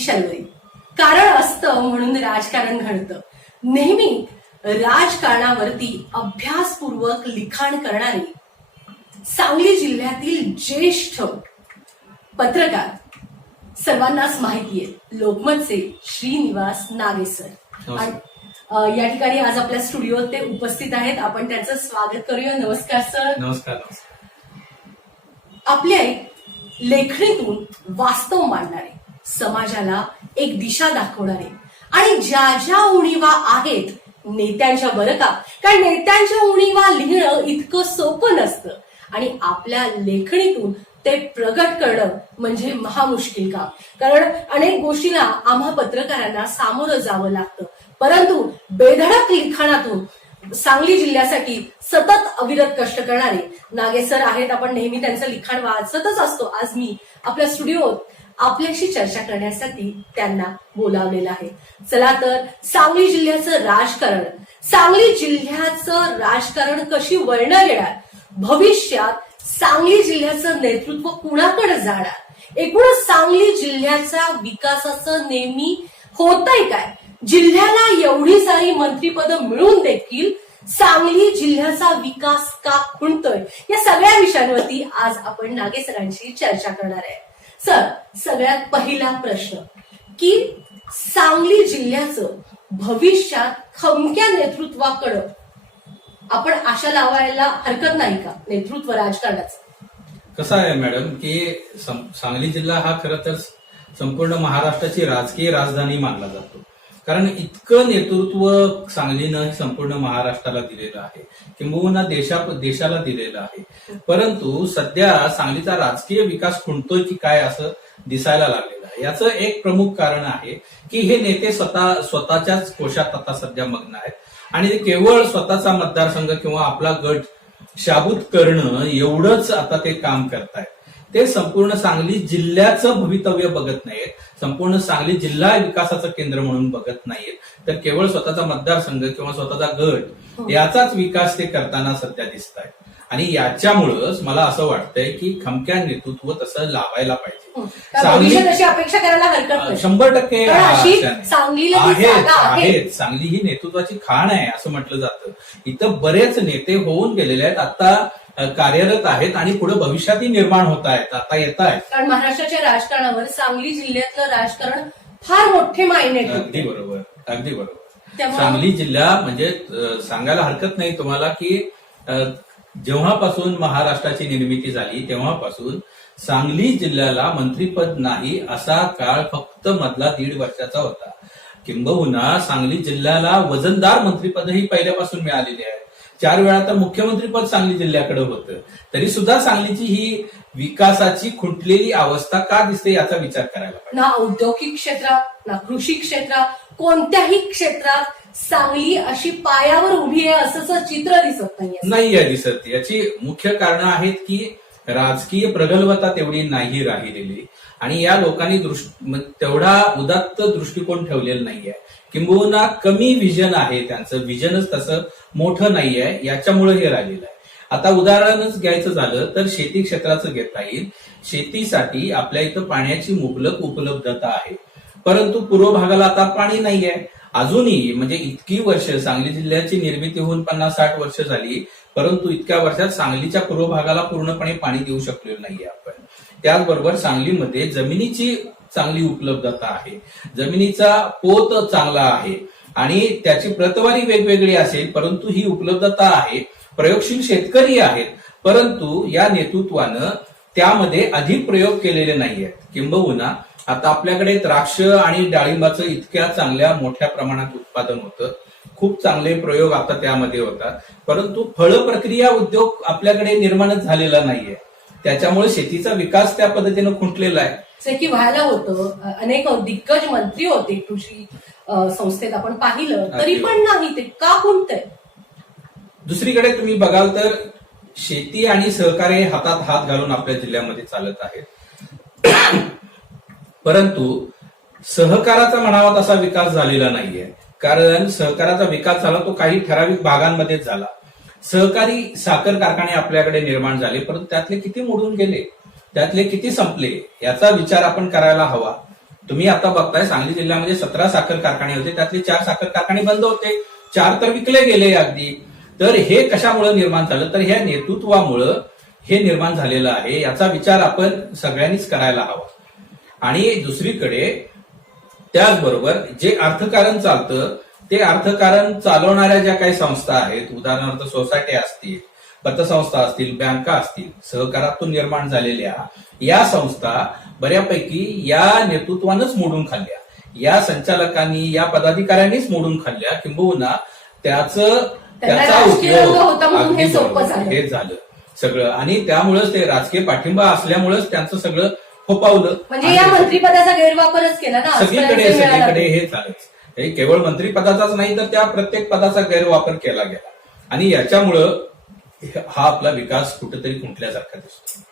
शलवई. कारण असतं म्हणून राजकारण घडतं. नेहमी राजकारणावरती अभ्यासपूर्वक लिखाण करणारे सांगली जिल्ह्यातील ज्येष्ठ पत्रकार, सर्वांनाच माहिती आहे, लोकमतचे श्रीनिवास नागे सर. आणि या ठिकाणी आज आपल्या स्टुडिओत ते उपस्थित आहेत. आपण त्यांचं स्वागत करूया. नमस्कार सर. नमस्कार. आपल्या लेखणीतून वास्तव मांडणारे, समाजाला एक दिशा दाखवणारे आणि ज्या ज्या उणीवा आहेत नेत्यांच्या, बरं का, कारण नेत्यांच्या उणीवा लिहिणं इतकं सोपं नसतं आणि आपल्या लेखणीतून ते प्रगट करणं म्हणजे महामुश्किल काम. कारण अनेक गोष्टींना आम्हा पत्रकारांना सामोरं जावं लागतं. परंतु बेधडक लिखाणातून सांगली जिल्ह्यासाठी सतत अविरत कष्ट करणारे नागे सर आहेत. आपण नेहमी त्यांचं लिखाण वाचतच असतो. आज मी आपल्या स्टुडिओत आपल्याशी चर्चा करण्यासाठी त्यांना बोलावलेलं आहे. चला तर सांगली जिल्ह्याचं राजकारण, सांगली जिल्ह्याचं राजकारण कशी वळणं घेणार, भविष्यात सांगली जिल्ह्याचं नेतृत्व कुणाकडे जाणार, एकूणच सांगली जिल्ह्याच्या विकासाचं नेहमी होतंय काय, जिल्ह्याला एवढी सारी मंत्रिपदं मिळून देखील सांगली जिल्ह्याचा विकास का खुंटतोय, या सगळ्या विषयांवरती आज आपण नागे सरांशी चर्चा करणार आहे. सर, सगळ्यात पहिला प्रश्न की सांगली जिल्ह्याचं भविष्यात खमक्या नेतृत्वाकडं आपण आशा लावायला हरकत नाही का, नेतृत्व राजकारणाचं? कसं आहे मॅडम की सांगली जिल्हा हा खरं तर संपूर्ण महाराष्ट्राची राजकीय राजधानी मानला जातो. कारण इतकं नेतृत्व सांगलीनं संपूर्ण महाराष्ट्राला दिलेलं आहे, किंबहुना देशाला दिलेलं आहे. परंतु सध्या सांगलीचा राजकीय विकास खुंटतोय की काय असं दिसायला लागलेलं आहे. याचं एक प्रमुख कारण आहे की हे नेते स्वतःच्याच कोशात आता सध्या मग्न आहेत आणि ते केवळ स्वतःचा मतदारसंघ किंवा आपला गट शाबूत करणं एवढंच आता ते काम करतायत. ते संपूर्ण सांगली जिल्ह्याचं भवितव्य बघत नाहीत, संपूर्ण सांगली जिल्हा विकासाचं केंद्र म्हणून बघत नाहीत, तर केवळ स्वतःचा मतदारसंघ किंवा स्वतःचा गट याचाच विकास ते करताना सध्या दिसत आहेत. आणि याच्यामुळंच मला असं वाटतंय की खमक्या नेतृत्व तसं लावायला पाहिजे. अपेक्षा करायला हरकत नाही. 100% आहेत. सांगली ही नेतृत्वाची खाण आहे असं म्हटलं जातं. इथं बरेच नेते होऊन गेलेले आहेत, आता कार्यरत आहेत आणि पुढे भविष्यातही निर्माण होत आहेत, आता येत आहेत. कारण महाराष्ट्राच्या राजकारणावर सांगली जिल्ह्यातलं राजकारण फार मोठे मायने. अगदी बरोबर. सांगली जिल्हा म्हणजे सांगायला हरकत नाही तुम्हाला की जेव्हापासून महाराष्ट्राची निर्मिती झाली तेव्हापासून सांगली जिल्ह्याला मंत्रिपद नाही असा काळ फक्त मधला 1.5 वर्षाचा होता. किंबहुना सांगली जिल्ह्याला वजनदार मंत्रिपदही पहिल्यापासून मिळालेली आहे. 4 वेळा तर मुख्यमंत्रीपद सांगली जिल्ह्याकडे होतं. तरी सुद्धा सांगलीची ही विकासाची खुंटलेली अवस्था का दिसते याचा विचार करायला पाहिजे. ना औद्योगिक क्षेत्रात, ना कृषी क्षेत्रात, कोणत्याही क्षेत्रात सांगली अशी पायावर उभी आहे असं चित्र दिसत नाहीये. दिसत. याची मुख्य कारणं आहेत की राजकीय प्रगल्भता तेवढी नाही राहिलेली आणि या लोकांनी तेवढा उदात्त दृष्टिकोन ठेवलेला नाहीये, किंबहुना कमी व्हिजन आहे, त्यांचं व्हिजनच तसं मोठं नाहीये, याच्यामुळे हे राहिलेलं आहे. आता उदाहरणच घ्यायचं झालं तर शेती क्षेत्राचं घेता येईल. शेतीसाठी आपल्या इथं पाण्याची मुबलक उपलब्धता आहे, परंतु पूर्व भागाला आता पाणी नाहीये अजूनही. म्हणजे इतकी वर्ष सांगली जिल्ह्याची निर्मिती होऊन 50-60 वर्ष झाली, परंतु इतक्या वर्षात सांगलीच्या पूर्व भागाला पूर्णपणे पाणी देऊ शकलेलो नाहीये आपण. त्याचबरोबर सांगलीमध्ये जमिनीची चांगली उपलब्धता आहे, जमिनीचा पोत चांगला आहे आणि त्याची प्रतवारी वेगवेगळी असेल, परंतु ही उपलब्धता आहे. प्रयोगशील शेतकरी आहेत, परंतु या नेतृत्वानं त्यामध्ये अधिक प्रयोग केलेले नाहीयेत. किंबहुना आता आपल्याकडे द्राक्ष आणि डाळिंबाचं इतक्या चांगल्या मोठ्या प्रमाणात उत्पादन होतं, खूप चांगले प्रयोग आता त्यामध्ये होतात, परंतु फळ प्रक्रिया उद्योग आपल्याकडे निर्माणच झालेला नाहीये. त्याच्यामुळे शेतीचा विकास त्या पद्धतीनं खुंटलेला आहे. की व्हायला होतं. अनेक दिग्गज मंत्री होते कृषी संस्थेत, आपण पाहिलं तरी पण नाही, ते का खुंटतंय? दुसरीकडे तुम्ही बघाल तर शेती आणि सहकार्य हातात हात घालून आपल्या जिल्ह्यामध्ये चालत आहेत, परंतु सहकाराचा म्हणावा तसा विकास झालेला नाहीये. कारण सहकाराचा विकास झाला तो काही ठराविक भागांमध्येच झाला. सहकारी साखर कारखाने आपल्याकडे निर्माण झाले, परंतु त्यातले किती मोडून गेले, त्यातले किती संपले याचा विचार आपण करायला हवा. तुम्ही आता बघताय सांगली जिल्ह्यामध्ये 17 साखर कारखाने होते, त्यातले 4 साखर कारखाने बंद होते, 4 तर विकले गेले अगदी. तर हे कशामुळे निर्माण झालं, तर ह्या नेतृत्वामुळं हे निर्माण झालेलं आहे. याचा विचार आपण सगळ्यांनीच करायला हवा. आणि दुसरीकडे त्याचबरोबर जे अर्थकारण चालतं, ते अर्थकारण चालवणाऱ्या ज्या काही संस्था आहेत, उदाहरणार्थ सोसायटी असतील, पतसंस्था असतील, बँका असतील, सहकारातून निर्माण झालेल्या या संस्था बऱ्यापैकी या नेतृत्वानंच मोडून खाल्ल्या, या संचालकांनी, या पदाधिकाऱ्यांनीच मोडून खाल्ल्या. किंबहुना त्याचा उपयोग अगदी बरोबर हे झालं सगळं. आणि त्यामुळेच ते राजकीय पाठिंबा असल्यामुळेच त्यांचं सगळं फोपावलं. म्हणजे या मंत्रिपदाचा गैरवापरच केला ना सगळीकडे हे झालंच. हे केवळ मंत्रिपदाचाच नाही तर त्या प्रत्येक पदाचा गैरवापर केला गेला. आणि याच्यामुळं हा आपला विकास कुठेतरी खुंटल्यासारखा दिसतो.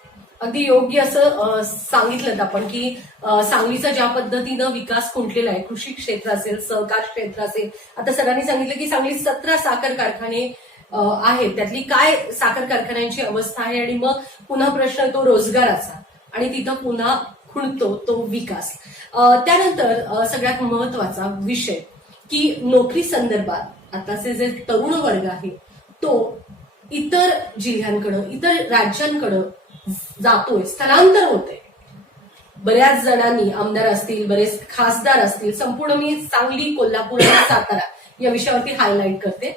अगदी योग्य असं सांगितलं आपण की सांगलीचा ज्या पद्धतीनं विकास खुंटलेला आहे, कृषी क्षेत्र असेल, सहकार क्षेत्र असेल. आता सरांनी सांगितलं की सांगलीत 17 साखर कारखाने आहेत, त्यातली काय साखर कारखान्यांची अवस्था आहे. आणि मग पुन्हा प्रश्न येतो रोजगाराचा, आणि तिथं पुन्हा खुंटतो तो विकास. त्यानंतर सगळ्यात महत्वाचा विषय की नोकरी संदर्भात आताचे जे तरुण वर्ग आहे तो इतर जिल्ह्यांकडे, इतर राज्यांकडे जातोय, स्थलांतर होते. बऱ्याच जणांनी, आमदार असतील, बरेच खासदार असतील, संपूर्ण मी सांगली, कोल्हापूर आणि सातारा या विषयावरती हायलाईट करते.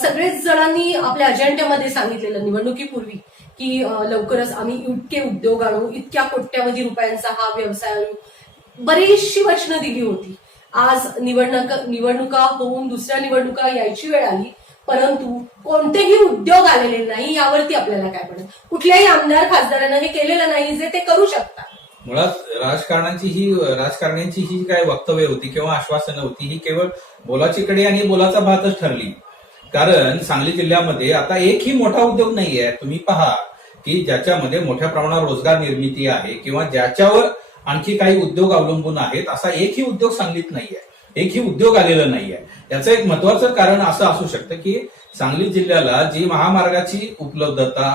सगळेच जणांनी आपल्या अजेंड्यामध्ये सांगितलेलं निवडणुकीपूर्वी की लवकरच आम्ही इतके उद्योग आणू, इतक्या कोट्यावधी रुपयांचा हा व्यवसाय आणू, बरीचशी वचनं दिली होती. आज निवडणुका होऊन दुसऱ्या निवडणुका यायची वेळ आली, परंतु कोणतेही उद्योग आलेले नाही. यावरती आपल्याला काय पडेल? कुठल्याही आमदार खासदारांना हे केलेलं नाही जे ते करू शकतात. मुळात राजकारण्यांची ही काय वक्तव्य होती किंवा आश्वासनं होती, ही केवळ बोलाची कडी आणि बोलाचा भातच ठरली. कारण सांगली जिल्ह्यामध्ये आता एकही मोठा उद्योग नाहीये. तुम्ही पहा की ज्याच्यामध्ये मोठ्या प्रमाणावर रोजगार निर्मिती आहे किंवा ज्याच्यावर आणखी काही उद्योग अवलंबून आहेत, असा एकही उद्योग सांगलीत नाहीये, एकही उद्योग आलेला नाहीये. याचं एक महत्वाचं कारण असं असू शकतं की सांगली जिल्ह्याला जी महामार्गाची उपलब्धता,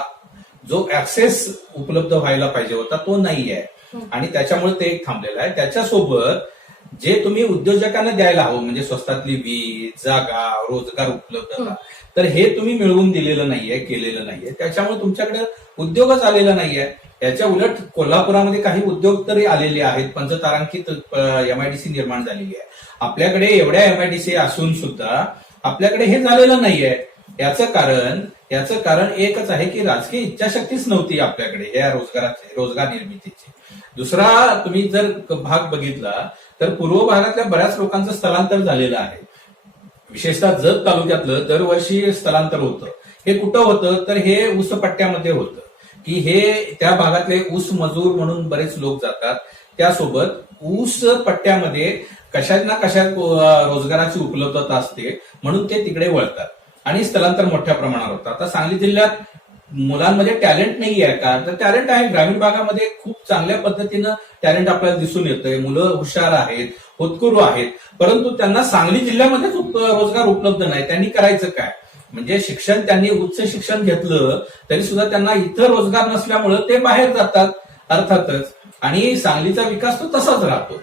जो ऍक्सेस उपलब्ध व्हायला पाहिजे होता तो नाहीये आणि त्याच्यामुळे ते एक थांबलेलं आहे. त्याच्यासोबत जे तुम्ही उद्योजकांना द्यायला हवं, म्हणजे स्वस्तातली वीज, जागा, रोजगार उपलब्धता, तर हे तुम्ही मिळवून दिलेलं नाहीये, केलेलं नाहीये. त्याच्यामुळे तुमच्याकडे उद्योगच आलेला नाहीये. याच्या उलट कोल्हापुरामध्ये काही उद्योग तरी आलेले आहेत, पंचतारांकित एमआयडीसी निर्माण झालेली आहे. आपल्याकडे एवढ्या एमआयडीसी असून सुद्धा आपल्याकडे हे झालेलं नाहीये. याचं कारण एकच आहे की राजकीय इच्छाशक्तीच नव्हती आपल्याकडे या रोजगार निर्मितीची. दुसरा तुम्ही जर भाग बघितला तर पूर्व भागातल्या बऱ्याच लोकांचं स्थलांतर झालेलं आहे. विशेषतः जत तालुक्यातलं दरवर्षी स्थलांतर होतं. हे कुठं होतं तर हे ऊस पट्ट्यामध्ये होतं की हे त्या भागातले ऊस मजूर म्हणून बरेच लोक जातात. त्यासोबत ऊस पट्ट्यामध्ये कशात ना कशात रोजगाराची उपलब्धता असते म्हणून ते तिकडे वळतात आणि स्थलांतर मोठ्या प्रमाणावर होतं. आता सांगली जिल्ह्यात मुलांमध्ये टॅलेंट नाही आहे का, तर टॅलेंट आहे. ग्रामीण भागामध्ये खूप चांगल्या पद्धतीनं टॅलेंट आपल्याला दिसून येतंय. मुलं हुशार आहेत, होतकरू आहेत, परंतु त्यांना सांगली जिल्ह्यामध्येच रोजगार उपलब्ध नाही. त्यांनी करायचं काय? म्हणजे शिक्षण त्यांनी उच्च शिक्षण घेतलं तरी सुद्धा त्यांना इथं रोजगार नसल्यामुळं ते बाहेर जातात अर्थातच. आणि सांगलीचा विकास तो तसाच राहतो.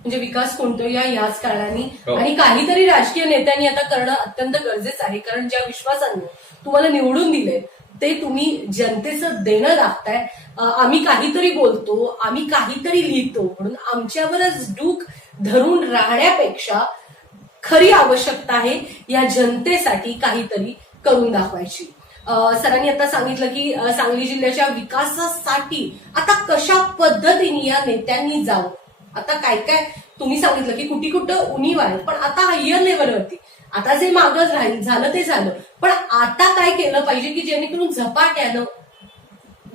म्हणजे विकास कोणतो याच कारणाने आणि काहीतरी राजकीय नेत्यांनी आता करणं अत्यंत गरजेचं आहे. कारण ज्या विश्वासाने तुम्हाला निवडून दिले ते तुम्ही जनतेचं देणं लागताय. आम्ही काहीतरी बोलतो, आम्ही काहीतरी लिहितो म्हणून आमच्यावरच डूक धरून राहण्यापेक्षा खरी आवश्यकता आहे या जनतेसाठी काहीतरी करून दाखवायची. सरांनी आता सांगितलं की सांगली जिल्ह्याच्या विकासासाठी आता कशा पद्धतीने या नेत्यांनी जावं. आता काय काय तुम्ही सांगितलं की कुठं उणीव आहे, पण आता हायर लेवलवरती आता जे मागच राहील झालं ते झालं, पण आता काय केलं पाहिजे की जेणेकरून झपाट्यानं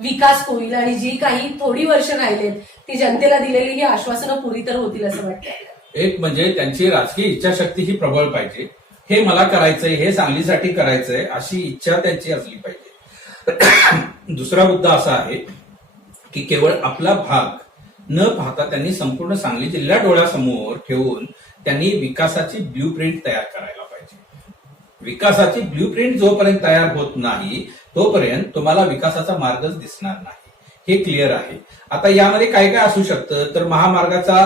विकास होईल आणि जी काही थोडी वर्ष राहिलेत ती जनतेला दिलेली ही आश्वासनं पुरी तर होतील असं वाटतं. एक म्हणजे त्यांची राजकीय इच्छाशक्ती ही प्रबळ पाहिजे. हे मला करायचंय, हे सांगलीसाठी करायचंय अशी इच्छा त्यांची असली पाहिजे. दुसरा मुद्दा असा आहे की केवळ आपला भाग न पाहता त्यांनी संपूर्ण सांगली जिल्हा डोळ्यासमोर ठेवून त्यांनी विकासाची ब्ल्यूप्रिंट तयार करायला पाहिजे. विकासाची ब्ल्यूप्रिंट जोपर्यंत तयार होत नाही तोपर्यंत तुम्हाला विकासाचा मार्गच दिसणार नाही, हे क्लिअर आहे. आता यामध्ये काय काय असू शकतं तर महामार्गाचा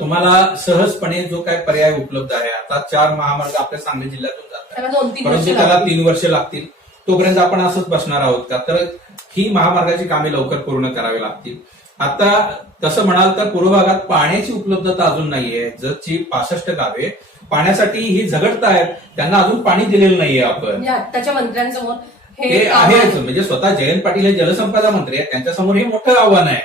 तुम्हाला सहजपणे जो काय पर्याय उपलब्ध आहे, आता 4 महामार्ग आपल्या सांगली जिल्ह्यातून जातात, त्याला 2-3 वर्ष परंतु त्याला लागतील. 3 वर्ष लागतील. तोपर्यंत आपण असंच बसणार आहोत का? तर ही महामार्गाची कामे लवकर पूर्ण करावी लागतील. आता तसं म्हणाल तर पूर्व भागात पाण्याची उपलब्धता अजून नाहीये. जतची 65 गावे पाण्यासाठी ही झगडत आहेत, त्यांना अजून पाणी दिलेलं नाहीये आपण. म्हणजे आत्ताच्या मंत्र्यांसमोर हे हे आहेच. म्हणजे स्वतः जयंत पाटील हे जलसंपदा मंत्री आहेत, त्यांच्यासमोर हे मोठं आव्हान आहे.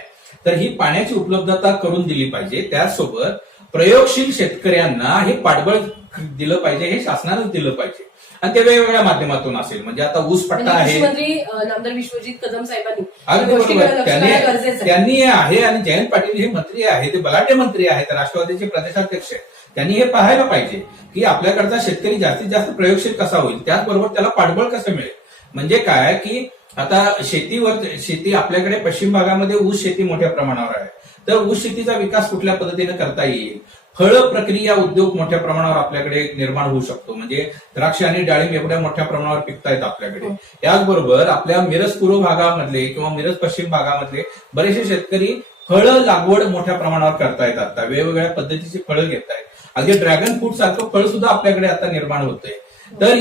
तर ही पाण्याची उपलब्धता करून दिली पाहिजे. त्याचसोबत प्रयोगशील शेतकऱ्यांना हे पाठबळ दिलं पाहिजे, हे शासनानंच दिलं पाहिजे. आणि ते वेगवेगळ्या माध्यमातून असेल. म्हणजे आता ऊस पट्टा आहे, कृषीमंत्री नामदार विश्वजित कदम साहेबांनी अगदी या गोष्टीकडे बरोबर, लक्ष देणं गरजेचं आहे. त्यांनी हे आहे. आणि जयंत पाटील हे मंत्री आहे, ते बलाढ्य मंत्री आहेत, राष्ट्रवादीचे प्रदेशाध्यक्ष आहेत. त्यांनी हे पाहायला पाहिजे की आपल्याकडचा शेतकरी जास्तीत जास्त प्रयोगशील कसा होईल, त्याचबरोबर त्याला पाठबळ कसं मिळेल. म्हणजे काय की आता शेती आपल्याकडे पश्चिम भागामध्ये ऊस शेती मोठ्या प्रमाणावर आहे. तर ऊस शेतीचा विकास कुठल्या पद्धतीने करता येईल, फळ प्रक्रिया उद्योग मोठ्या प्रमाणावर आपल्याकडे निर्माण होऊ शकतो. म्हणजे द्राक्ष आणि डाळिंब एवढ्या मोठ्या प्रमाणावर पिकतायत आपल्याकडे. त्याचबरोबर आपल्या मिरज पूर्व भागामधले किंवा मिरज पश्चिम भागामधले बरेचसे शेतकरी फळं लागवड मोठ्या प्रमाणावर करतायत. आता वेगवेगळ्या पद्धतीची फळं घेत आहेत. अगदी ड्रॅगन फ्रूट सारखं फळ सुद्धा आपल्याकडे आता निर्माण होतंय. तर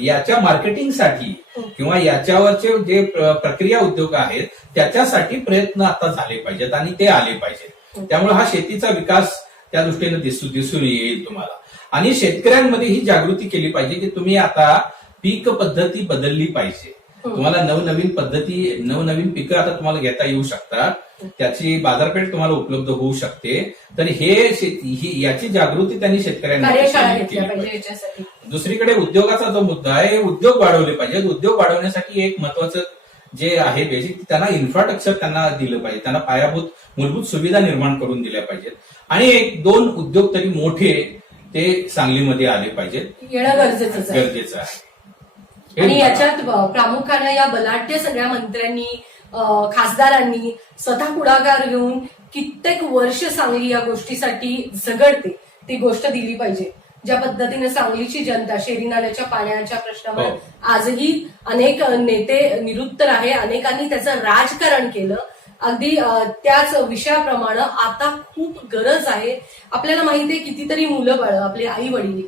याच्या मार्केटिंगसाठी किंवा याच्यावरचे जे प्रक्रिया उद्योग आहेत त्याच्यासाठी प्रयत्न आता झाले पाहिजेत आणि ते आले पाहिजेत. त्यामुळे हा शेतीचा विकास त्या दृष्टीने दिसून येईल तुम्हाला. आणि शेतकऱ्यांमध्ये ही जागृती केली पाहिजे की तुम्ही आता पीक पद्धती बदलली पाहिजे. तुम्हाला नवनवीन पिकं आता तुम्हाला घेता येऊ शकतात, त्याची बाजारपेठ तुम्हाला उपलब्ध होऊ शकते. तर याची जागृती त्यांनी शेतकऱ्यांना केली पाहिजे. दुसरीकडे उद्योगाचा जो मुद्दा आहे, उद्योग वाढवले पाहिजेत. उद्योग वाढवण्यासाठी एक महत्वाचं जे आहे बेसिक, त्यांना इन्फ्रास्ट्रक्चर त्यांना दिलं पाहिजे, त्यांना पायाभूत मूलभूत सुविधा निर्माण करून दिल्या पाहिजेत. आणि 1-2 उद्योग तरी मोठे ते सांगलीमध्ये आले पाहिजेत, येणं गरजेचं आहे. आणि याच्यात प्रामुख्यानं या बलाढ्य सगळ्या मंत्र्यांनी खासदारांनी स्वतः पुढाकार घेऊन कित्येक वर्ष सांगली या गोष्टीसाठी झगडते ती गोष्ट दिली पाहिजे. ज्या पद्धतीने सांगलीची जनता शेरी नाल्याच्या पाण्याच्या प्रश्नावर आजही अनेक नेते निरुत्तर आहे, अनेकांनी त्याचं राजकारण केलं. अगदी त्याच विषयाप्रमाणे आता खूप गरज आहे. आपल्याला माहिती आहे कितीतरी मुलं बाळ, आपले आई वडील,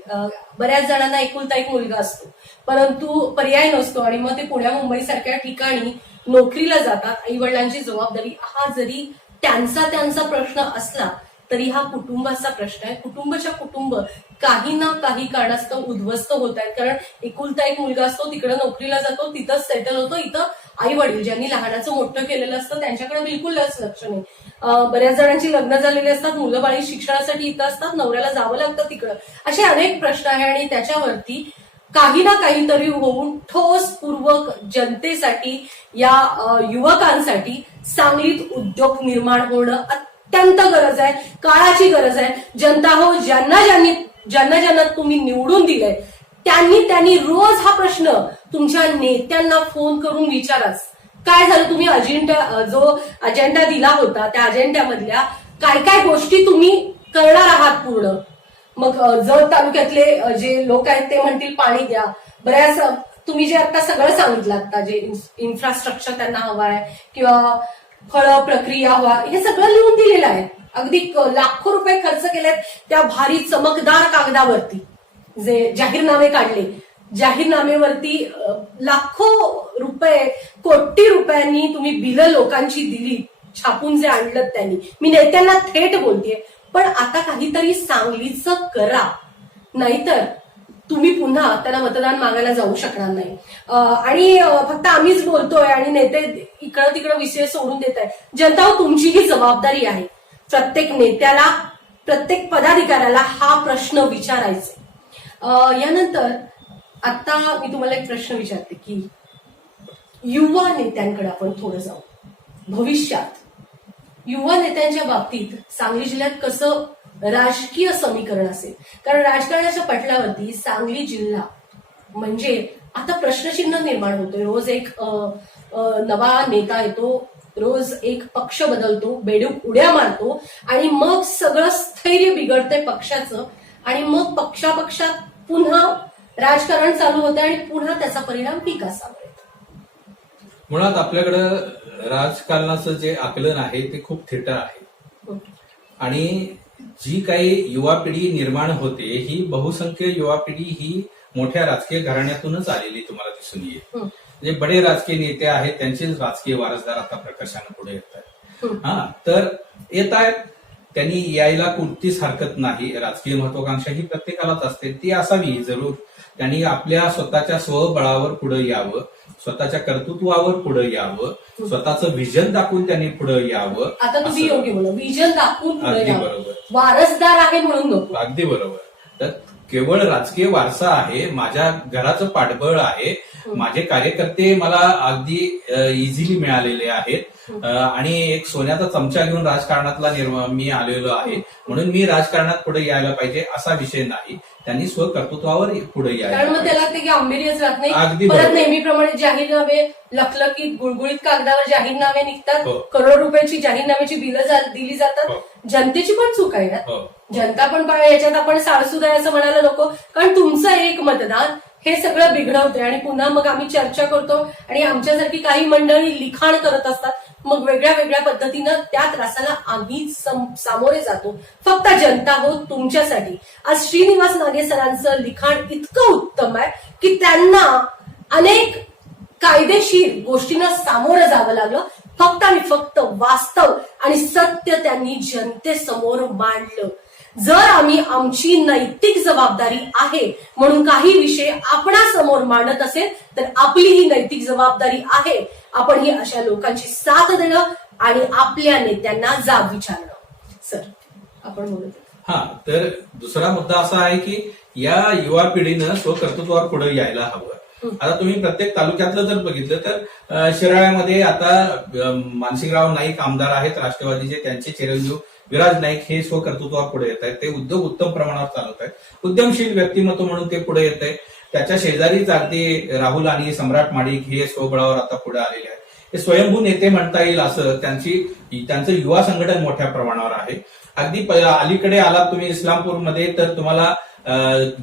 बऱ्याच जणांना एकुलता एक मुलगा असतो, परंतु पर्याय नसतो आणि मग ते पुण्या मुंबई सारख्या ठिकाणी नोकरीला जातात. आई वडिलांची जबाबदारी हा जरी त्यांचा प्रश्न असला तरी हा कुटुंबाचा प्रश्न आहे. कुटुंब काही ना काही कारणास्तव उद्ध्वस्त होत आहेत. कारण एकुलता एक मुलगा असतो, तिकडे नोकरीला जातो, तिथंच सेटल होतो. इथं आई वडील ज्यांनी लहानाचं मोठं केलेलं असतं त्यांच्याकडे बिलकुल लक्ष नाही. बऱ्याच जणांची लग्न झालेली असतात, मुलं बाळी शिक्षणासाठी इथं असतात, नवऱ्याला जावं लागतं तिकडं. असे अनेक प्रश्न आहे आणि त्याच्यावरती काही ना काहीतरी होऊन ठोसपूर्वक जनतेसाठी, या युवकांसाठी सांगलीत उद्योग निर्माण होणं अत्यंत गरज आहे, काळाची गरज आहे. जनता हो, ज्यांना तुम्ही निवडून दिलंय त्यांनी रोज हा प्रश्न तुमच्या नेत्यांना फोन करून विचाराच. काय झालं, तुम्ही जो अजेंडा दिला होता त्या अजेंड्यामधल्या काय गोष्टी तुम्ही करणार आहात पूर्ण. मग जत तालुक्यातले जे लोक आहेत ते म्हणतील पाणी द्या. बऱ्याच तुम्ही जे आता सगळं सांगितलं, आता जे इन्फ्रास्ट्रक्चर त्यांना हवं आहे किंवा फळ प्रक्रिया हवा, हे सगळं लिहून दिलेलं आहे. अगदी लाखो रुपये खर्च केलेत त्या भारी चमकदार कागदावरती. जे जाहीरनामे काढले, जाहीरनामेवरती लाखो रुपये, कोटी रुपयांनी तुम्ही बिलं लोकांची दिली, छापून जे आणलं त्यांनी. मी नेत्यांना थेट बोलतेय, पण आता काहीतरी सांगलीचं करा, नाहीतर तुम्ही पुन्हा त्यांना मतदान मागायला जाऊ शकणार नाही. आणि फक्त आम्हीच बोलतोय आणि नेते इकडं तिकडं विषय सोडून देत आहे. जनता तुमची ही जबाबदारी आहे. प्रत्येक नेत्याला, प्रत्येक पदाधिकाऱ्याला हा प्रश्न विचारायचा. यानंतर आता मी तुम्हाला एक प्रश्न विचारते की युवा नेत्यांकडे आपण थोडं जाऊ. भविष्यात युवा नेत्यांच्या बाबतीत सांगली जिल्ह्यात कसं राजकीय समीकरण असेल? कारण राजकारणाच्या पटलावरती सांगली जिल्हा म्हणजे आता प्रश्नचिन्ह निर्माण होतोय. रोज एक नवा नेता येतो, रोज एक पक्ष बदलतो, बेडूक उड्या मारतो आणि मग सगळं स्थैर्य बिघडतंय पक्षाचं आणि मग पक्षात पुन्हा राजकारण चालू होतं आणि पुन्हा त्याचा परिणाम पिकासावर येतो. मुळात आपल्याकडं राजकारणाचं जे आकलन आहे ते खूप थिटा आहे आणि जी काही युवा पिढी निर्माण होते ही बहुसंख्य युवा पिढी ही मोठ्या राजकीय घराण्यातूनच आलेली तुम्हाला दिसून येईल. म्हणजे बडे राजकीय नेते आहेत त्यांचेच राजकीय वारसदार आता प्रकर्षाने पुढे येत आहेत. हा तर येत आहेत, त्यांनी यायला कोणतीच हरकत नाही. राजकीय महत्वाकांक्षा ही प्रत्येकालाच असते, ती असावी जरूर. त्यांनी आपल्या स्वतःच्या स्वबळावर पुढे यावं, स्वतःच्या कर्तृत्वावर पुढे यावं, स्वतःचं व्हिजन दाखवून त्यांनी पुढे यावं. आता तुम्ही योग्य बोला, व्हिजन दाखवून पुढे अगदी यावं. बरोबर, वारसदार आहे म्हणून नको. अगदी बरोबर. तर केवळ राजकीय वारसा आहे, माझ्या घराचं पाठबळ आहे, माझे कार्यकर्ते मला अगदी इझिली मिळालेले आहेत आणि एक सोन्याचा चमचा घेऊन राजकारणातला मी आलेलो आहे म्हणून मी राजकारणात पुढे यायला पाहिजे असा विषय नाही. त्यांनी स्वकर्तृत्वावर पुढे यायला, कारण मग त्याला ते गांभीर्यच राहत नाही. अगदी परत बरोबर. नेहमीप्रमाणे जाहीरनामे लखलखीत गुळगुळीत कागदावर जाहीरनामे निघतात, हो. करोड रुपयाची जाहीरनाम्याची बिलं दिली जातात. हो. जनतेची पण चूक आहे ना. हो. जनता पण याच्यात आपण साळसूद आहे असं म्हणायला नको, कारण तुमचं एक मतदान हे सगळं बिघडवते आणि पुन्हा मग आम्ही चर्चा करतो आणि आमच्यासारखी काही मंडळी लिखाण करत असतात. मग वेगळ्या वेगळ्या पद्धतीनं त्या त्रासाला आम्ही सामोरे जातो. फक्त जनता हो तुमच्यासाठी. आज श्रीनिवास नागे सरांचं लिखाण इतकं उत्तम आहे की त्यांना अनेक कायदेशीर गोष्टींना सामोरं जावं लागलं. फक्त वास्तव आणि सत्य त्यांनी जनतेसमोर मांडलं. जर आम्ही आमची नैतिक जबाबदारी आहे म्हणून काही विषय आपणासमोर मांडत असेल तर आपली ही नैतिक जबाबदारी आहे आपण ही अशा लोकांची साथ देणं आणि आपल्या नेत्यांना जाब विचारणं. सर आपण बोलत. हा तर दुसरा मुद्दा असा आहे की या युवा पिढीनं स्वकर्तृत्वावर पुढे यायला हवं. आता तुम्ही प्रत्येक तालुक्यातलं जर बघितलं तर शिराळ्यामध्ये आता मानसिंगराव नाईक आमदार आहेत राष्ट्रवादीचे, त्यांचे चिरंजीव विराज नाईक हे स्वकर्तृत्वावर पुढे येत आहेत. ते उद्योग उत्तम प्रमाणावर चालवत आहेत. उद्यमशील व्यक्तिमत्व म्हणून ते पुढे येत आहे. त्याच्या शेजारीच अगदी राहुल आणि सम्राट माडिक हे स्वबळावर आता पुढे आलेले आहेत. हे स्वयंभू नेते म्हणता येईल असं त्यांचं युवा संघटन मोठ्या प्रमाणावर आहे. अगदी अलीकडे आलात तुम्ही इस्लामपूरमध्ये तर तुम्हाला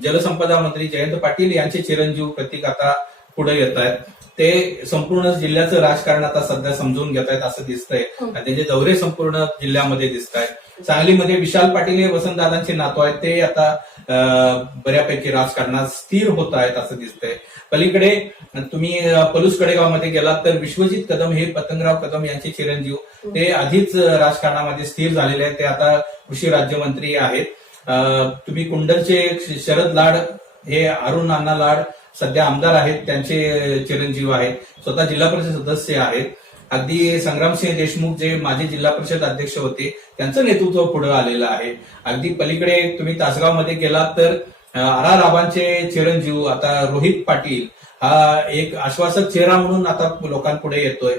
जलसंपदा मंत्री जयंत पाटील यांचे चिरंजीव प्रतीक आता पुढे येत आहेत. ते संपूर्ण जिल्ह्याचं राजकारण आता सध्या समजून घेत आहेत असं दिसतंय. त्यांचे दौरे संपूर्ण जिल्ह्यामध्ये दिसत आहेत. सांगलीमध्ये विशाल पाटील हे वसंतदादांचे नातू आहेत, ते आता बऱ्यापैकी राजकारणात स्थिर होत आहेत असं दिसतंय. पलीकडे तुम्ही पलूस कडेगावमध्ये गेलात तर विश्वजित कदम हे पतंगराव कदम यांचे चिरंजीव, ते आधीच राजकारणामध्ये स्थिर झालेले आहेत. ते आता कृषी राज्यमंत्री आहेत. तुम्ही कुंडलचे शरद लाड हे अरुण अण्णा लाड सध्या आमदार आहेत, त्यांचे चिरंजीव आहेत. स्वतः जिल्हा परिषद सदस्य आहेत. अगदी संग्रामसिंह देशमुख जे माजी जिल्हा परिषद अध्यक्ष होते त्यांचं नेतृत्व पुढे आलेलं आहे. अगदी पलीकडे तुम्ही तासगावमध्ये गेलात तर आर आबांचे चिरंजीव आता रोहित पाटील हा एक आश्वासक चेहरा म्हणून आता लोकांपुढे येतोय.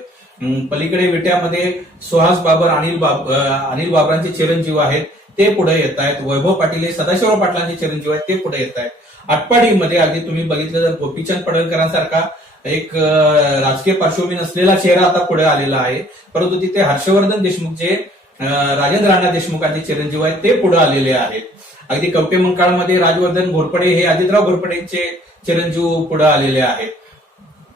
पलीकडे विट्यामध्ये सुहास बाबर अनिल बाबरांचे चिरंजीव आहेत, ते पुढे येत आहेत. वैभव पाटील हे सदाशिवराव पाटलांचे चिरंजीव आहेत, ते पुढे येत आहेत. आटपाडीमध्ये अगदी तुम्ही बघितलं तर गोपीचंद पडळकरांसारखा एक राजकीय पार्श्वभूमी नसलेला चेहरा आता पुढे आलेला आहे. परंतु तिथे हर्षवर्धन देशमुख जे राजेंद्र राणा देशमुखांचे चिरंजीव आहेत ते पुढे आलेले आहेत. अगदी कवटेमंकाळमध्ये राजवर्धन घोरपडे हे अजितराव घोरपडेंचे चिरंजीव पुढे आलेले आहेत.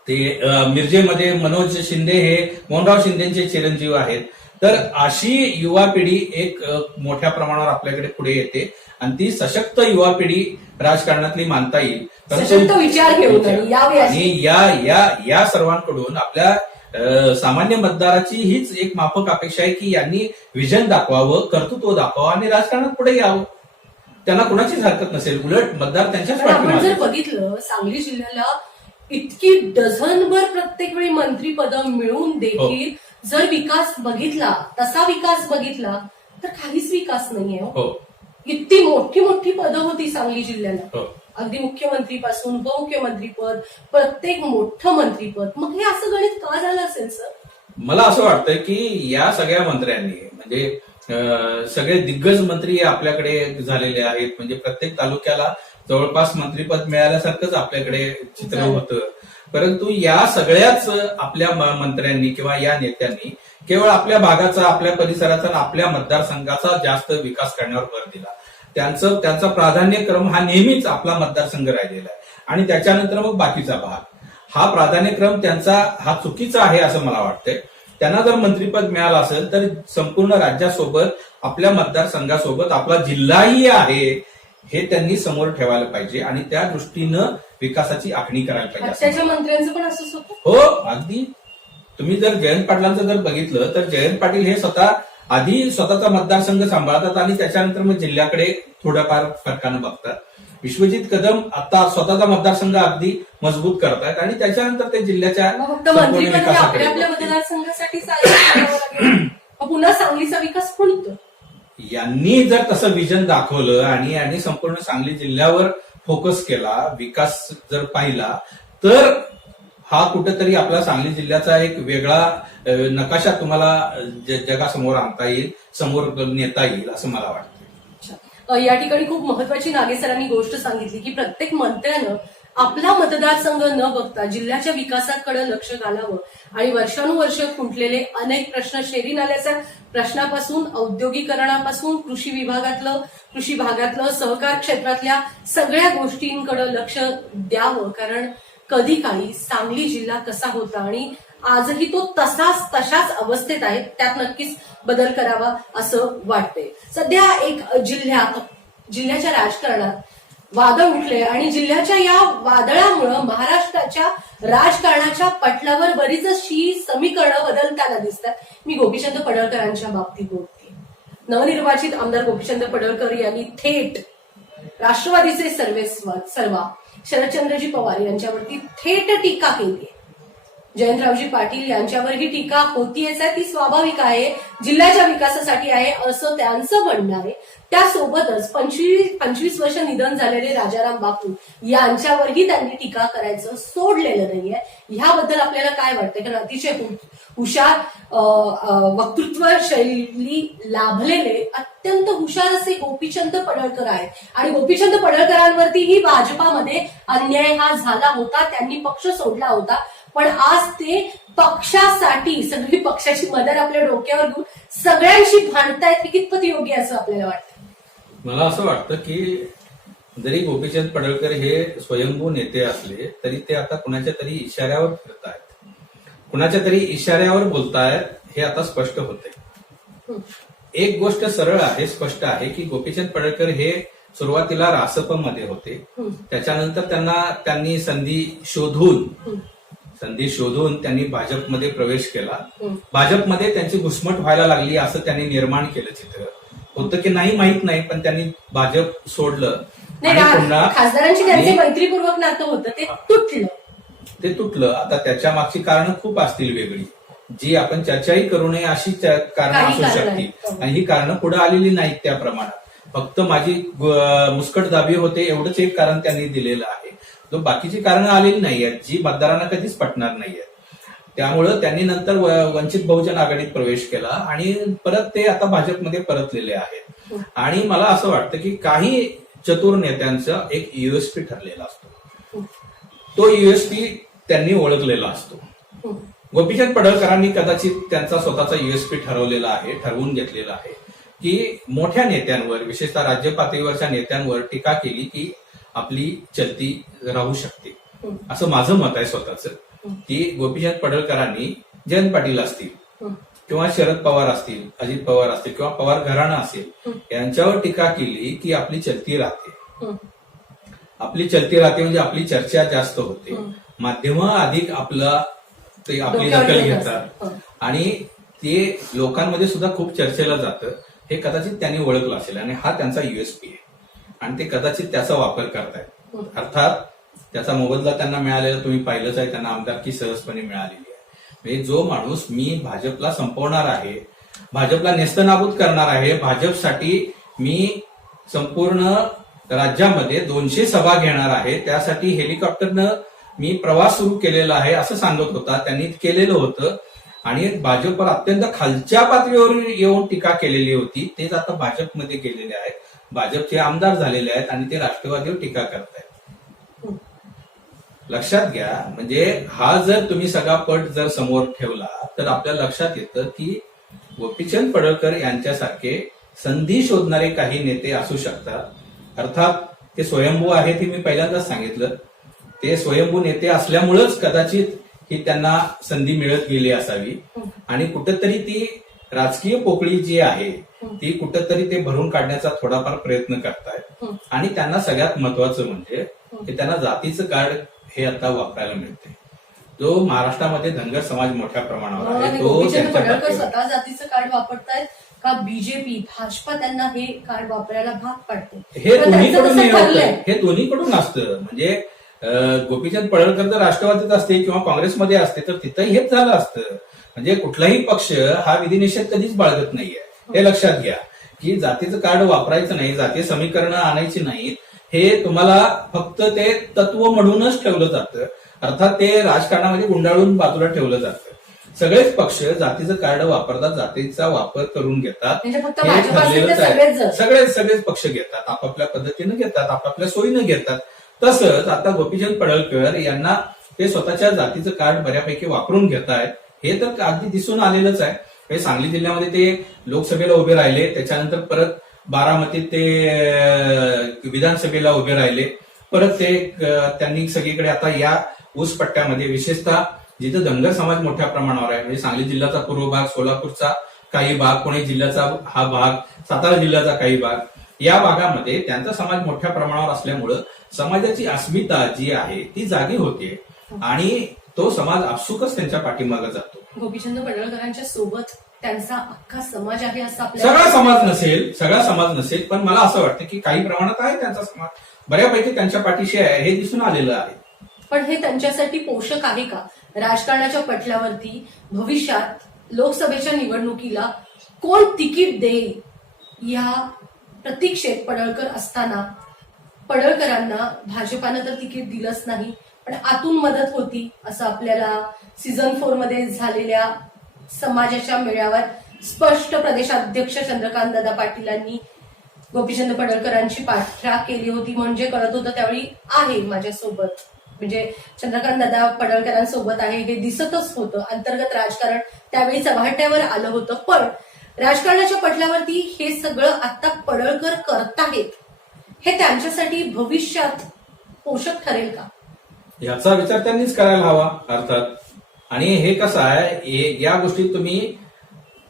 ते मिरजेमध्ये मनोज शिंदे हे मोहनराव शिंदेचे चिरंजीव आहेत. तर अशी युवा पिढी एक मोठ्या प्रमाणावर आपल्याकडे पुढे येते आणि ती सशक्त युवा पिढी राजकारणातली मानता येईल. सशक्त विचार घेऊन आणि या सर्वांकडून आपल्या सामान्य मतदाराची हीच एक माफक अपेक्षा आहे की यांनी व्हिजन दाखवावं, कर्तृत्व दाखवावं आणि राजकारणात पुढे यावं. त्यांना कुणाचीच हरकत नसेल, उलट मतदार त्यांच्याच आपण जर बघितलं सांगली जिल्ह्याला इतकी डझनभर प्रत्येक वेळी मंत्रीपद मिळून देखील जर विकास बघितला, तसा विकास बघितला तर काहीच विकास नाहीये. इतकी मोठी मोठी पदं होती सांगली जिल्ह्याला, अगदी मुख्यमंत्री पासून उपमुख्यमंत्री पद, प्रत्येक मोठं मंत्रीपद. मग हे असं गणित का झालं असेल सर? मला असं वाटतं की या सगळ्या मंत्र्यांनी म्हणजे सगळे दिग्गज मंत्री आपल्याकडे झालेले आहेत. म्हणजे प्रत्येक तालुक्याला जवळपास मंत्रीपद मिळाल्यासारखंच आपल्याकडे चित्र होतं. परंतु या सगळ्याच आपल्या मंत्र्यांनी किंवा या नेत्यांनी केवळ आपल्या भागाचा, आपल्या परिसराचा आणि आपल्या मतदारसंघाचा जास्त विकास करण्यावर भर दिला. त्यांचा प्राधान्यक्रम हा नेहमीच आपला मतदारसंघ राहिलेला आहे आणि त्याच्यानंतर मग बाकीचा भाग. हा प्राधान्यक्रम त्यांचा हा चुकीचा आहे असं मला वाटतंय. त्यांना जर मंत्रिपद मिळालं असेल तर संपूर्ण राज्यासोबत आपल्या मतदारसंघासोबत आपला जिल्हाही आहे हे त्यांनी समोर ठेवायला पाहिजे आणि त्या दृष्टीनं विकासाची आखणी करायला पाहिजे. त्याच्या मंत्र्यांचं पण असंच होतं. हो, अगदी. तुम्ही जर जयंत पाटलांचं जर बघितलं तर जयंत पाटील हे स्वतः आधी स्वतःचा मतदारसंघ सांभाळतात आणि त्याच्यानंतर मग जिल्ह्याकडे थोड्याफार फरकानं बघतात. विश्वजित कदम आता स्वतःचा मतदारसंघ अगदी मजबूत करतायत आणि त्याच्यानंतर ते जिल्ह्याच्या मग फक्त संपूर्ण मंत्रिपद हे विकासाकडे आपल्या आपल्या बघतात. मतदारसंघासाठी करावं लागेल. मग पुन्हा सांगलीचा विकास कोण होतो? यांनी जर तसं विजन दाखवलं आणि यांनी संपूर्ण सांगली जिल्ह्यावर फोकस केला, विकास जर पाहिला, तर हा कुठेतरी आपला सांगली जिल्ह्याचा एक वेगळा नकाशा तुम्हाला जगासमोर आणता येईल, समोर नेता येईल असं मला वाटतं. या ठिकाणी खूप महत्वाची नागे सरांनी गोष्ट सांगितली की प्रत्येक मंत्र्यानं आपला मतदारसंघ न बघता जिल्ह्याच्या विकासाकडे लक्ष घालावं आणि वर्षानुवर्ष खुंटलेले अनेक प्रश्न, शेरी नाल्याच्या प्रश्नापासून, औद्योगिकरणापासून, कृषी भागातलं, सहकार क्षेत्रातल्या सगळ्या गोष्टींकडे लक्ष द्यावं. कारण कधी काळी सांगली जिल्हा कसा होता आणि आजही तो तशाच अवस्थेत आहे, त्यात नक्कीच बदल करावा असं वाटतंय. सध्या एक जिल्ह्याच्या राजकारणात वादळ उठले आणि जिल्ह्याच्या या वादळामुळे महाराष्ट्राच्या राजकारणाच्या पटलावर बरीच अशी समीकरणं बदलताना दिसतात. मी गोपीचंद पडळकरांच्या बाबतीत बोलते. नवनिर्वाचित आमदार गोपीचंद पडळकर यांनी थेट राष्ट्रवादीचे सर्वा शरदचंद्रजी पवार यांच्यावरती थेट टीका केली. जयंतरावजी पाटील यांच्यावर ही टीका होतीयच आहे, ती स्वाभाविक आहे, जिल्ह्याच्या विकासासाठी आहे असं त्यांचं म्हणणं आहे. त्यासोबतच 25 वर्ष निधन झालेले राजाराम बापू यांच्यावरही त्यांनी टीका करायचं सोडलेलं नाहीये. ह्याबद्दल आपल्याला काय वाटतं? कारण अतिशय हुशार वक्तृत्व शैली लाभलेले अत्यंत हुशार असे गोपीचंद पडळकर आहेत आणि गोपीचंद पडळकरांवरतीही भाजपामध्ये अन्याय हा झाला होता, त्यांनी पक्ष सोडला होता. पण आज ते पक्षासाठी सगळी पक्षाची मदत आपल्या डोक्यावर घेऊन सगळ्यांशी भांडतायत. हे कितपत योग्य असं आपल्याला वाटतं? मला असं वाटतं की जरी गोपीचंद पडळकर हे स्वयंभू नेते असले तरी ते आता कुणाच्या तरी इशाऱ्यावर फिरतायत, कुणाच्या तरी इशाऱ्यावर बोलतायत हे आता स्पष्ट होते. एक गोष्ट सरळ आहे, स्पष्ट आहे की गोपीचंद पडळकर हे सुरुवातीला रासपमध्ये होते, त्याच्यानंतर त्यांनी संधी शोधून त्यांनी भाजपमध्ये प्रवेश केला. भाजपमध्ये त्यांची घुसमट व्हायला लागली असं त्यांनी निर्माण केलं चित्र. होतं की नाही माहित नाही, पण त्यांनी भाजप सोडलं आणि पुन्हा खासदारांची त्यांचे मैत्रीपूर्वक नातं होतं ते तुटलं. आता त्याच्या मागची कारणं खूप असतील वेगळी, जी आपण चर्चाही करू नये अशी कारणं असू शकतील आणि ही कारणं पुढे आलेली नाहीत त्या प्रमाणात. फक्त माझी मुस्कट दाबी होते एवढंच एक कारण त्यांनी दिलेलं आहे. तो बाकीची कारणं आलेली नाही आहेत, जी मतदारांना कधीच पटणार नाहीयेत. त्यामुळं त्यांनी नंतर वंचित बहुजन आघाडीत प्रवेश केला आणि परत ते आता भाजपमध्ये परतलेले आहेत. आणि मला असं वाटतं की काही चतुर नेत्यांचा एक युएसपी ठरलेला असतो, तो युएसपी त्यांनी ओळखलेला असतो. गोपीचंद पडळकरांनी कदाचित त्यांचा स्वतःचा युएसपी ठरवून घेतलेला आहे की मोठ्या नेत्यांवर, विशेषतः राज्य पातळीवरच्या नेत्यांवर टीका केली की आपली चलती राहू शकते, असं माझं मत आहे स्वतःचं. की गोपीचंद पडळकरांनी जयंत पाटील असतील किंवा शरद पवार असतील, अजित पवार असतील किंवा पवार घराणा असेल, यांच्यावर टीका केली की आपली चलती राहते म्हणजे आपली चर्चा जास्त होते, माध्यमं अधिक आपली दखल घेतात आणि ते लोकांमध्ये सुद्धा खूप चर्चेला जातं. हे कदाचित त्यांनी ओळखलं असेल आणि हा त्यांचा युएसपी आहे आणि ते कदाचित त्याचा वापर करतायत. अर्थात त्याचा मोबदला त्यांना मिळालेला तुम्ही पाहिलंच आहे, त्यांना आमदारकी सहजपणे मिळालेली आहे. म्हणजे जो माणूस मी भाजपला संपवणार आहे, भाजपला नेस्तनाबूत करणार आहे, भाजपसाठी मी संपूर्ण राज्यामध्ये 200 सभा घेणार आहे, त्यासाठी हेलिकॉप्टरनं मी प्रवास सुरू केलेला आहे असं सांगत होता. त्यांनी केलेलं होतं आणि भाजपवर अत्यंत खालच्या पातळीवर येऊन टीका केलेली होती. तेच आता भाजपमध्ये गेलेले आहेत, भाजपचे आमदार झालेले आहेत आणि ते राष्ट्रवादीवर टीका करतायत. लक्षात घ्या, म्हणजे हा जर तुम्ही सगळा पट जर समोर ठेवला तर आपल्या लक्षात येतं की गोपीचंद पडळकर यांच्यासारखे संधी शोधणारे काही नेते असू शकतात. अर्थात ते स्वयंभू आहेत हे मी पहिल्यांदाच सांगितलं. ते स्वयंभू नेते असल्यामुळेच कदाचित ही त्यांना संधी मिळत गेली असावी आणि कुठेतरी ती राजकीय पोकळी जी आहे ती कुठेतरी ते भरून काढण्याचा थोडाफार प्रयत्न करतायत आणि त्यांना सगळ्यात महत्वाचं म्हणजे की त्यांना जातीचं कार्ड हे आता वापरायला मिळते. जो महाराष्ट्रामध्ये धनगर समाज मोठ्या प्रमाणावर आहे तो गोपीचंद त्यांच्या पडळकर पाठीवर. स्वतः जातीचं कार्ड वापरतायत का बीजेपी भाजपा त्यांना हे कार्ड वापरायला भाग पाडते? हे पण त्यांचं दोन्हीकडून तसं ठरलंय. हे दोन्हीकडून असतं. म्हणजे गोपीचंद पडळकर जर राष्ट्रवादीत असते किंवा काँग्रेसमध्ये असते तर तिथंही हेच झालं असतं. म्हणजे कुठलाही पक्ष हा विधिनिषेध कधीच बाळगत नाहीये. हे लक्षात घ्या की जातीचं कार्ड वापरायचं नाही, जातीय समीकरणं आणायची नाहीत. हे तुम्हाला फक्त ते तत्व म्हणूनच ठेवलं जातं. अर्थात ते राजकारणामध्ये गुंडाळून बाजूला ठेवलं जातं. सगळेच पक्ष जातीचं कार्ड वापरतात, जातीचा वापर करून घेतात. म्हणजे फक्त हे भाजप असेल ठरलेलंच तर आहे. सगळेच जण. सगळेच पक्ष घेतात, आपापल्या पद्धतीनं घेतात, आपापल्या सोयीनं घेतात. तसंच आता गोपीचंद पडळकर यांना ते स्वतःच्या जातीचं कार्ड बऱ्यापैकी वापरून घेत आहेत. हे तर अगदी दिसून आलेलंच आहे. हे सांगली जिल्ह्यामध्ये ते लोकसभेला उभे राहिले, त्याच्यानंतर परत बारामतीत ते विधानसभेला उभे राहिले, परत ते त्यांनी सगळीकडे आता या ऊस पट्ट्यामध्ये विशेषतः जिथं धनगर समाज मोठ्या प्रमाणावर आहे, म्हणजे सांगली जिल्ह्याचा पूर्व भाग, सोलापूरचा काही भाग, पुणे जिल्ह्याचा हा भाग, सातारा जिल्ह्याचा काही भाग, या भागामध्ये त्यांचा समाज मोठ्या प्रमाणावर असल्यामुळं समाजाची अस्मिता जी आहे ती जागी होते आणि तो समाज आपसुकच त्यांच्या पाठीमागे जातो. गोपीचंद पडळकरांच्या सोबत त्यांचा अख्खा समाज आहे असं आपल्याला सगळा समाज नसेल पण मला असं वाटतं की काही प्रमाणात आहे त्यांचा समाज, बऱ्यापैकी त्यांच्या पाठीशी आहे, हे दिसून आलेलं आहे. पण हे त्यांच्यासाठी पोषक आहे का? राजकारणाच्या पटलावरती भविष्यात लोकसभेच्या निवडणुकीला कोण तिकीट देईल या प्रतीक्षेत पडळकर असताना पडळकरांना भाजपानं तर तिकीट दिलंच नाही, पण आतून मदत होती असं आपल्याला सीझन 4 मध्ये झालेल्या समाजाच्या मेळाव्यात स्पष्ट प्रदेशाध्यक्ष चंद्रकांत दादा पाटीलांनी गोपीचंद पडळकरांची पाठराख केली होती. म्हणजे कळत होतं त्यावेळी आहे माझ्यासोबत, म्हणजे चंद्रकांत दादा पडळकरांसोबत आहे हे दिसतच होतं. अंतर्गत राजकारण त्यावेळी चव्हाट्यावर आलं होतं. पण राजकारणाच्या पटलावरती हे सगळं आता पडळकर करताहेत, हे त्यांच्यासाठी भविष्यात पोषक ठरेल का याचा विचार त्यांनीच करायला हवा अर्थात. आणि हे कसं आहे, या गोष्टी तुम्ही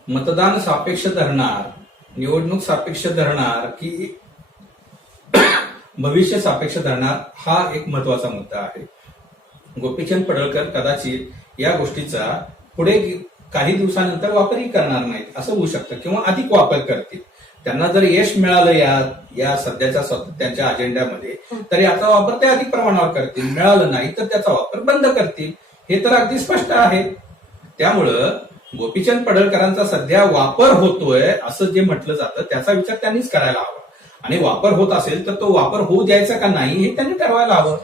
मतदान सापेक्ष धरणार, निवडणूक सापेक्ष धरणार की भविष्य सापेक्ष धरणार, हा एक महत्वाचा मुद्दा आहे. गोपीचंद पडळकर कदाचित या गोष्टीचा पुढे काही दिवसानंतर वापरही करणार नाहीत असं होऊ शकतं किंवा अधिक वापर करतील. त्यांना जर यश मिळालं या सध्याच्या त्यांच्या अजेंड्यामध्ये तर याचा वापर ते अधिक प्रमाणावर करतील. मिळालं नाही तर त्याचा वापर बंद करतील, हे तर अगदी स्पष्ट आहे. त्यामुळं गोपीचंद पडळकरांचा सध्या वापर होतोय असं जे म्हटलं जातं त्याचा विचार त्यांनीच करायला हवा आणि वापर होत असेल तर तो वापर होऊ द्यायचा का नाही हे त्यांनी ठरवायला हवं.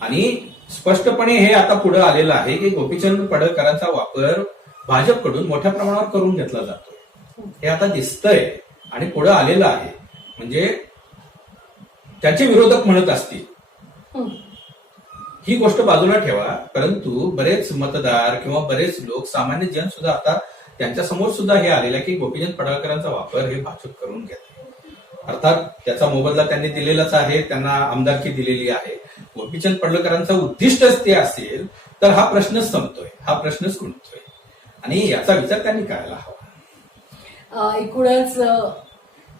आणि स्पष्टपणे हे आता पुढे आलेलं आहे की गोपीचंद पडळकरांचा वापर भाजपकडून मोठ्या प्रमाणावर करून घेतला जातो, हे आता दिसतंय आणि पुढे आलेलं आहे. म्हणजे त्याचे विरोधक म्हणत असतील ही गोष्ट बाजूला ठेवा, परंतु बरेच मतदार किंवा बरेच लोक, सामान्य जन सुद्धा आता त्यांच्या समोर सुद्धा हे आलेलं आहे की गोपीचंद पडळकरांचा वापर हे भाजप करून घेते. अर्थात त्याचा मोबदला त्यांनी दिलेलाच आहे, त्यांना आमदारकी दिलेली आहे. गोपीचंद पडळकरांचं उद्दिष्टच ते असेल तर हा प्रश्नच संपतोय, हा प्रश्नच गुंततोय आणि याचा विचार त्यांनी करायला हवा. एकूणच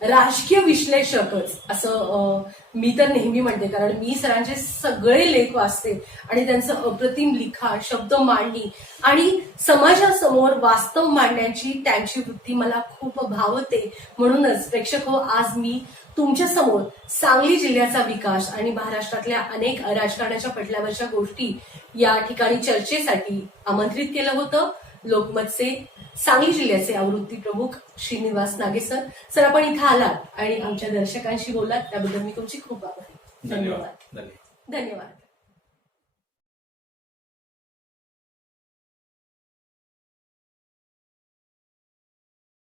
राजकीय विश्लेषकच असं मी तर नेहमी म्हणते, कारण मी सरांचे सगळे लेख वाचते आणि त्यांचं अप्रतिम लिखाण, शब्द मांडणी आणि समाजासमोर वास्तव मांडण्याची त्यांची वृत्ती मला खूप भावते. म्हणूनच प्रेक्षक हो, आज मी तुमच्या समोर सांगली जिल्ह्याचा विकास आणि महाराष्ट्रातल्या अनेक राजकारणाच्या पटलावरच्या गोष्टी या ठिकाणी चर्चेसाठी आमंत्रित केलं होतं. लोकमतचे सांगली जिल्ह्याचे आवृत्ती प्रमुख श्रीनिवास नागे सर, आपण इथं आलात आणि आमच्या दर्शकांशी बोलात त्याबद्दल मी तुमची खूप आभारी. धन्यवाद.